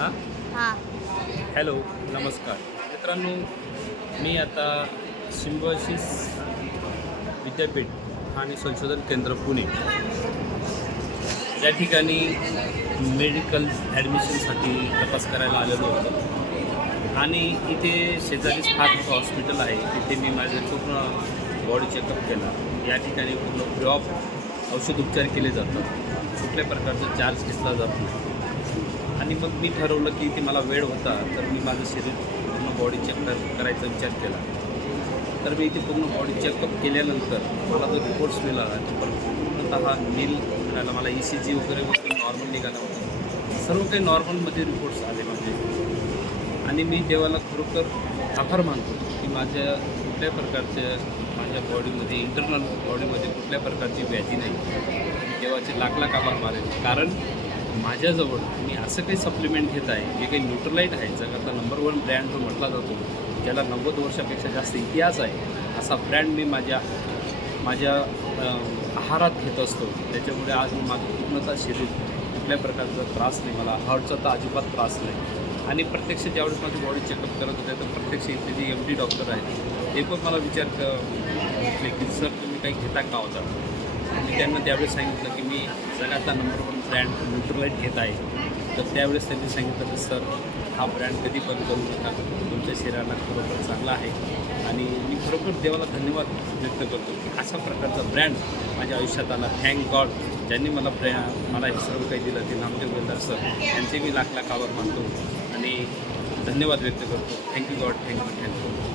हां? हां. हॅलो नमस्कार. मित्रांनो मी आता सिम्बॉसिस विद्यापीठ आणि संशोधन केंद्र पुणे. या ठिकाणी मेडिकल ॲडमिशनसाठी तपास करायला आलेलो होतो. आणि इथे शेजारीच फार हॉस्पिटल आहे. तिथे मी माझे पूर्ण बॉडी चेकअप केला. या ठिकाणी पूर्ण फ्री ऑफ औषध उपचार केले जातात. कुठल्या प्रकारचा चार्ज घेतला जात नाही. आणि मग मी ठरवलं की ते मला वेळ होता तर मी माझं शरीर पूर्ण बॉडी चेक करायचा विचार केला. तर मी इथे पूर्ण बॉडी चेकअप केल्यानंतर मला जो रिपोर्ट्स मिळाला तो पण पूर्णतः नील मिळाला मला ई सी जी वगैरे वगैरे नॉर्मल निघाला होता. सर्व काही नॉर्मलमध्ये रिपोर्ट्स आले माझे आणि मी देवाला खरोखर आभार मानतो की माझ्या कुठल्या प्रकारच्या माझ्या बॉडीमध्ये इंटरनल बॉडीमध्ये कुठल्या प्रकारची व्याधी नाही. देवाचे लाख लाख आभार मारेन कारण माझ्याजवळ मी असं काही सप्लिमेंट घेत आहे जे काही न्यूट्रलाईट आहे जगातला नंबर वन ब्रँड जो म्हटला जातो ज्याला नव्वद वर्षापेक्षा जास्त इतिहास आहे असा ब्रँड मी माझ्या माझ्या आहारात घेत असतो. त्याच्यामुळे आज मी माझं पूर्णतः शरीर कुठल्या प्रकारचा त्रास नाही मला हार्टचा तर अजिबात त्रास नाही. आणि प्रत्यक्ष ज्यावेळेस माझी बॉडी चेकअप करत होते तर प्रत्यक्ष इथे जे एम डी डॉक्टर आहेत ते पण मला विचार म्हटले की सर तुम्ही काही घेता का होता? मी त्यांना त्यावेळेस सांगितलं की मी जगातला नंबर वन ब्रँड न्यूट्रलाईट घेत आहे. तर त्यावेळेस त्यांनी सांगितलं की सर हा ब्रँड कधी बंद करू नका. तुमच्या शरीराला खरोखर चांगला आहे. आणि मी खरोखर देवाला धन्यवाद व्यक्त करतो. की अशा प्रकारचा ब्रँड माझ्या आयुष्यात आला. थँक गॉड ज्यांनी मला ब्रॅ मला हे सर्व काही दिलं ते नामदेव गोलदार सर यांचे मी लाख लाख आभार मानतो. आणि धन्यवाद व्यक्त करतो. Thank you God thank you thank you